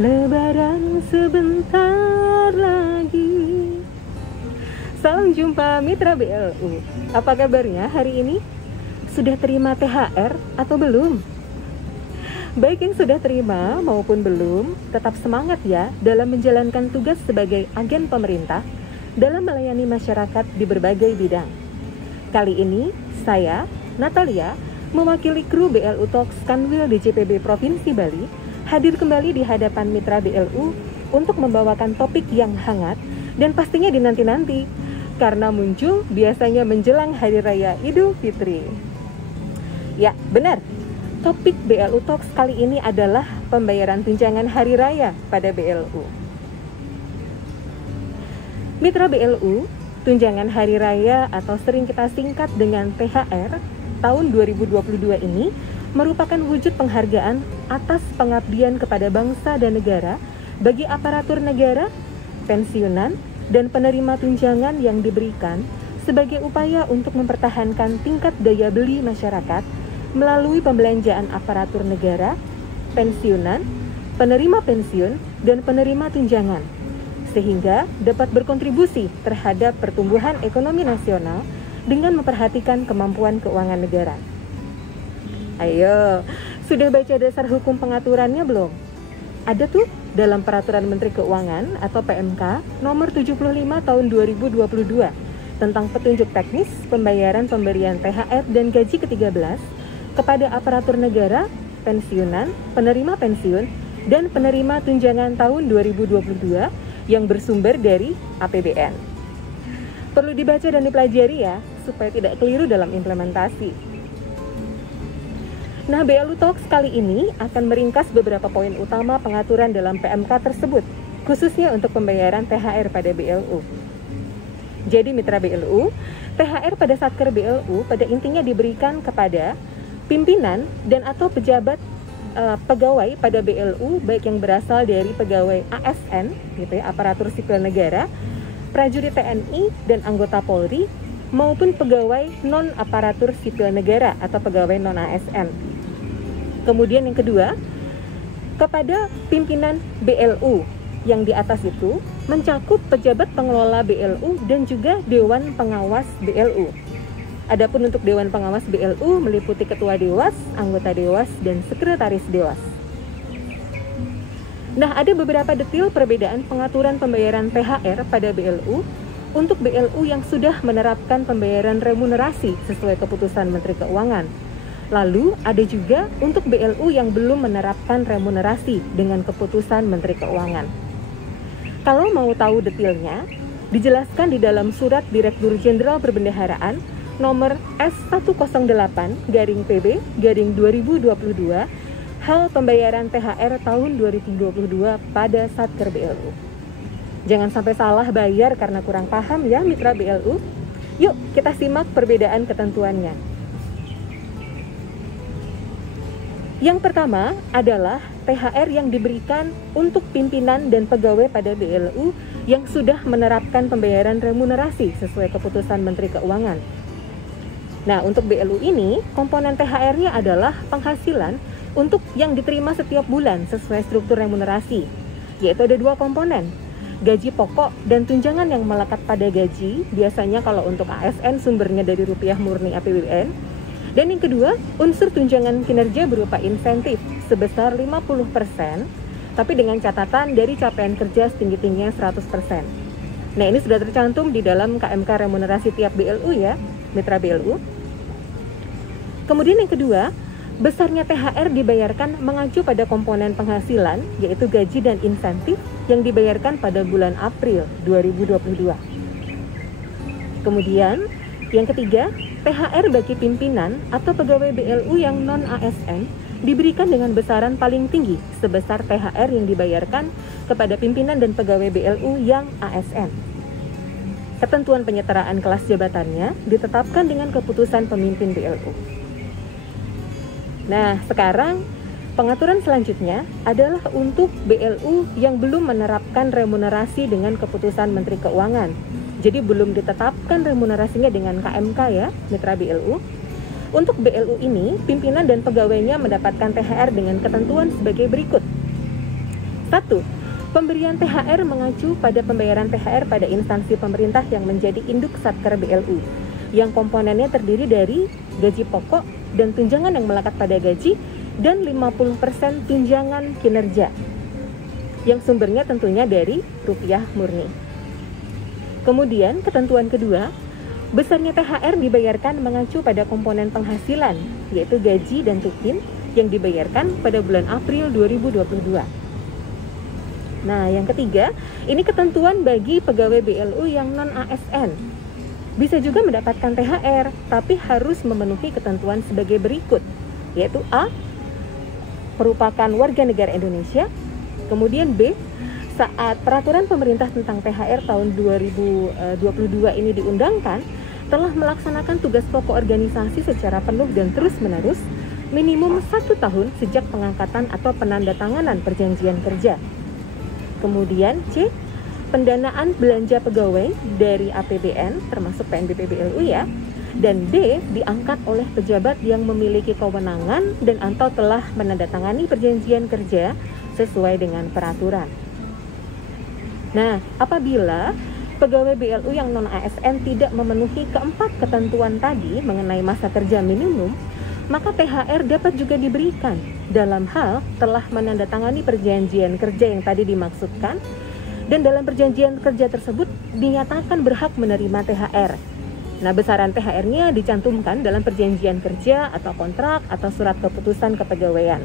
Lebaran sebentar lagi. Salam jumpa mitra BLU. Apa kabarnya hari ini? Sudah terima THR atau belum? Baik yang sudah terima maupun belum, tetap semangat ya dalam menjalankan tugas sebagai agen pemerintah dalam melayani masyarakat di berbagai bidang. Kali ini, saya, Natalia, mewakili kru BLU Talks Kanwil DJPB Provinsi Bali, hadir kembali di hadapan mitra BLU untuk membawakan topik yang hangat dan pastinya dinanti-nanti, karena muncul biasanya menjelang Hari Raya Idul Fitri. Ya, benar. Topik BLU Talks kali ini adalah pembayaran tunjangan Hari Raya pada BLU. Mitra BLU, tunjangan Hari Raya atau sering kita singkat dengan THR tahun 2022 ini merupakan wujud penghargaan atas pengabdian kepada bangsa dan negara bagi aparatur negara, pensiunan, dan penerima tunjangan yang diberikan sebagai upaya untuk mempertahankan tingkat daya beli masyarakat melalui pembelanjaan aparatur negara, pensiunan, penerima pensiun, dan penerima tunjangan, sehingga dapat berkontribusi terhadap pertumbuhan ekonomi nasional dengan memperhatikan kemampuan keuangan negara. Ayo, sudah baca dasar hukum pengaturannya belum? Ada tuh dalam Peraturan Menteri Keuangan atau PMK nomor 75 tahun 2022 tentang petunjuk teknis pembayaran pemberian THR dan gaji ke-13 kepada aparatur negara, pensiunan, penerima pensiun, dan penerima tunjangan tahun 2022 yang bersumber dari APBN. Perlu dibaca dan dipelajari ya, supaya tidak keliru dalam implementasi. Nah, BLU Talks kali ini akan meringkas beberapa poin utama pengaturan dalam PMK tersebut, khususnya untuk pembayaran THR pada BLU. Jadi mitra BLU, THR pada Satker BLU pada intinya diberikan kepada pimpinan dan atau pejabat pegawai pada BLU, baik yang berasal dari pegawai ASN, gitu ya, aparatur sipil negara, prajurit TNI dan anggota Polri, maupun pegawai non-aparatur sipil negara atau pegawai non-ASN. Kemudian yang kedua, kepada pimpinan BLU yang di atas itu mencakup pejabat pengelola BLU dan juga Dewan Pengawas BLU. Adapun untuk Dewan Pengawas BLU meliputi Ketua Dewas, anggota Dewas, dan Sekretaris Dewas. Nah, ada beberapa detail perbedaan pengaturan pembayaran THR pada BLU untuk BLU yang sudah menerapkan pembayaran remunerasi sesuai keputusan Menteri Keuangan. Lalu ada juga untuk BLU yang belum menerapkan remunerasi dengan keputusan Menteri Keuangan. Kalau mau tahu detailnya, dijelaskan di dalam Surat Direktur Jenderal Perbendaharaan nomor S108-PB-2022 hal pembayaran THR tahun 2022 pada Satker BLU. Jangan sampai salah bayar karena kurang paham ya mitra BLU. Yuk kita simak perbedaan ketentuannya. Yang pertama adalah THR yang diberikan untuk pimpinan dan pegawai pada BLU yang sudah menerapkan pembayaran remunerasi sesuai keputusan Menteri Keuangan. Nah, untuk BLU ini, komponen THR-nya adalah penghasilan untuk yang diterima setiap bulan sesuai struktur remunerasi, yaitu ada dua komponen, gaji pokok dan tunjangan yang melekat pada gaji, biasanya kalau untuk ASN sumbernya dari rupiah murni APBN. Dan yang kedua, unsur tunjangan kinerja berupa insentif sebesar 50%, tapi dengan catatan dari capaian kerja setinggi-tingginya 100%. Nah, ini sudah tercantum di dalam KMK remunerasi tiap BLU ya, mitra BLU. Kemudian yang kedua, besarnya THR dibayarkan mengacu pada komponen penghasilan, yaitu gaji dan insentif yang dibayarkan pada bulan April 2022. Kemudian, yang ketiga, THR bagi pimpinan atau pegawai BLU yang non-ASN diberikan dengan besaran paling tinggi sebesar THR yang dibayarkan kepada pimpinan dan pegawai BLU yang ASN. Ketentuan penyetaraan kelas jabatannya ditetapkan dengan keputusan pemimpin BLU. Nah, sekarang pengaturan selanjutnya adalah untuk BLU yang belum menerapkan remunerasi dengan keputusan Menteri Keuangan. Jadi belum ditetapkan remunerasinya dengan KMK ya, mitra BLU. Untuk BLU ini, pimpinan dan pegawainya mendapatkan THR dengan ketentuan sebagai berikut. 1. Pemberian THR mengacu pada pembayaran THR pada instansi pemerintah yang menjadi induk Satker BLU, yang komponennya terdiri dari gaji pokok dan tunjangan yang melekat pada gaji, dan 50% tunjangan kinerja, yang sumbernya tentunya dari rupiah murni. Kemudian ketentuan kedua, besarnya THR dibayarkan mengacu pada komponen penghasilan, yaitu gaji dan tukin yang dibayarkan pada bulan April 2022. Nah, yang ketiga, ini ketentuan bagi pegawai BLU yang non-ASN. Bisa juga mendapatkan THR, tapi harus memenuhi ketentuan sebagai berikut, yaitu A, merupakan warga negara Indonesia. Kemudian B, saat peraturan pemerintah tentang THR tahun 2022 ini diundangkan, telah melaksanakan tugas pokok organisasi secara penuh dan terus-menerus, minimum 1 tahun sejak pengangkatan atau penandatanganan perjanjian kerja. Kemudian C, pendanaan belanja pegawai dari APBN termasuk PNBP BLU ya. Dan D, diangkat oleh pejabat yang memiliki kewenangan dan atau telah menandatangani perjanjian kerja sesuai dengan peraturan. Nah, apabila pegawai BLU yang non-ASN tidak memenuhi keempat ketentuan tadi mengenai masa kerja minimum, maka THR dapat juga diberikan dalam hal telah menandatangani perjanjian kerja yang tadi dimaksudkan, dan dalam perjanjian kerja tersebut dinyatakan berhak menerima THR. Nah, besaran THR-nya dicantumkan dalam perjanjian kerja atau kontrak atau surat keputusan kepegawaian.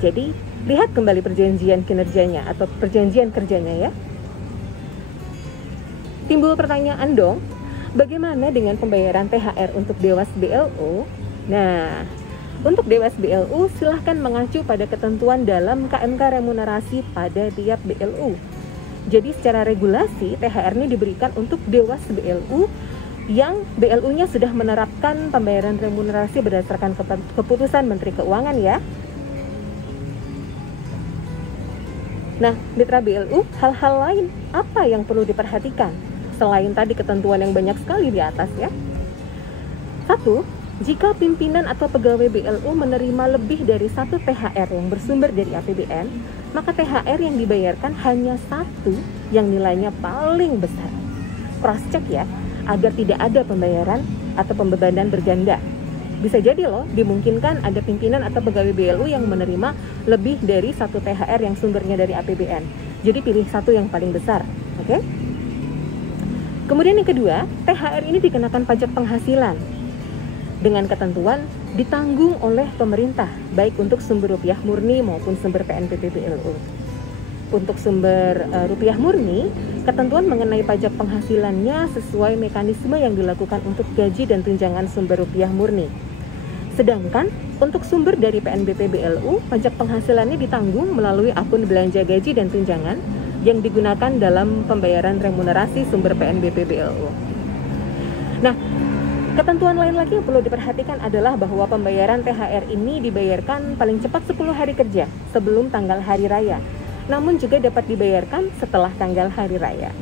Jadi, lihat kembali perjanjian kinerjanya atau perjanjian kerjanya ya. Timbul pertanyaan dong, bagaimana dengan pembayaran THR untuk Dewas BLU? Nah, untuk Dewas BLU silahkan mengacu pada ketentuan dalam KMK remunerasi pada tiap BLU. Jadi secara regulasi THR ini diberikan untuk Dewas BLU yang BLU-nya sudah menerapkan pembayaran remunerasi berdasarkan keputusan Menteri Keuangan ya. Nah, mitra BLU, hal-hal lain apa yang perlu diperhatikan selain tadi ketentuan yang banyak sekali di atas ya? 1. Jika pimpinan atau pegawai BLU menerima lebih dari 1 THR yang bersumber dari APBN, maka THR yang dibayarkan hanya 1 yang nilainya paling besar. Cross check ya, agar tidak ada pembayaran atau pembebanan berganda. Bisa jadi loh, dimungkinkan ada pimpinan atau pegawai BLU yang menerima lebih dari 1 THR yang sumbernya dari APBN. Jadi pilih 1 yang paling besar, oke? Kemudian yang kedua, THR ini dikenakan pajak penghasilan dengan ketentuan ditanggung oleh pemerintah, baik untuk sumber rupiah murni maupun sumber PNBP BLU. Untuk sumber rupiah murni, ketentuan mengenai pajak penghasilannya sesuai mekanisme yang dilakukan untuk gaji dan tunjangan sumber rupiah murni. Sedangkan untuk sumber dari PNBP BLU, pajak penghasilannya ditanggung melalui akun belanja gaji dan tunjangan yang digunakan dalam pembayaran remunerasi sumber PNBP BLU. Nah, ketentuan lain lagi yang perlu diperhatikan adalah bahwa pembayaran THR ini dibayarkan paling cepat 10 hari kerja sebelum tanggal hari raya, namun juga dapat dibayarkan setelah tanggal hari raya.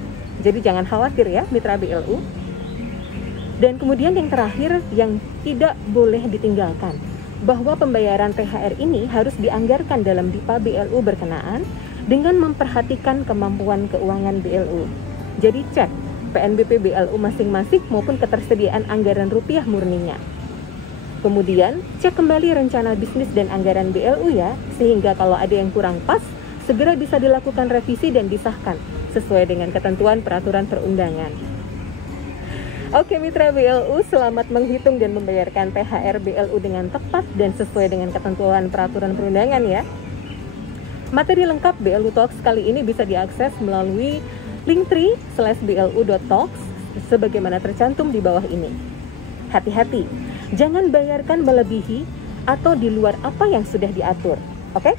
Jadi jangan khawatir ya mitra BLU. Dan kemudian yang terakhir yang tidak boleh ditinggalkan, bahwa pembayaran THR ini harus dianggarkan dalam DIPA BLU berkenaan dengan memperhatikan kemampuan keuangan BLU. Jadi cek PNBP BLU masing-masing maupun ketersediaan anggaran rupiah murninya. Kemudian cek kembali rencana bisnis dan anggaran BLU ya, sehingga kalau ada yang kurang pas, segera bisa dilakukan revisi dan disahkan sesuai dengan ketentuan peraturan perundangan. Oke mitra BLU, selamat menghitung dan membayarkan THR BLU dengan tepat dan sesuai dengan ketentuan peraturan perundangan ya. Materi lengkap BLU Talks kali ini bisa diakses melalui linktree/blu.talks sebagaimana tercantum di bawah ini. Hati-hati, jangan bayarkan melebihi atau di luar apa yang sudah diatur, oke?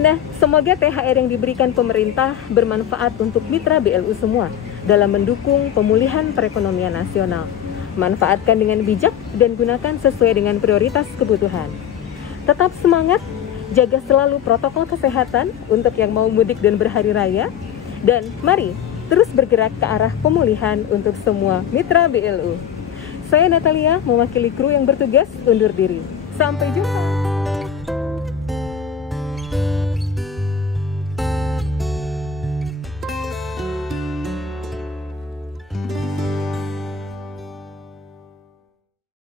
Nah, semoga THR yang diberikan pemerintah bermanfaat untuk mitra BLU semua dalam mendukung pemulihan perekonomian nasional. Manfaatkan dengan bijak dan gunakan sesuai dengan prioritas kebutuhan. Tetap semangat, jaga selalu protokol kesehatan untuk yang mau mudik dan berhari raya. Dan mari terus bergerak ke arah pemulihan untuk semua mitra BLU. Saya Natalia, mewakili kru yang bertugas, undur diri. Sampai jumpa.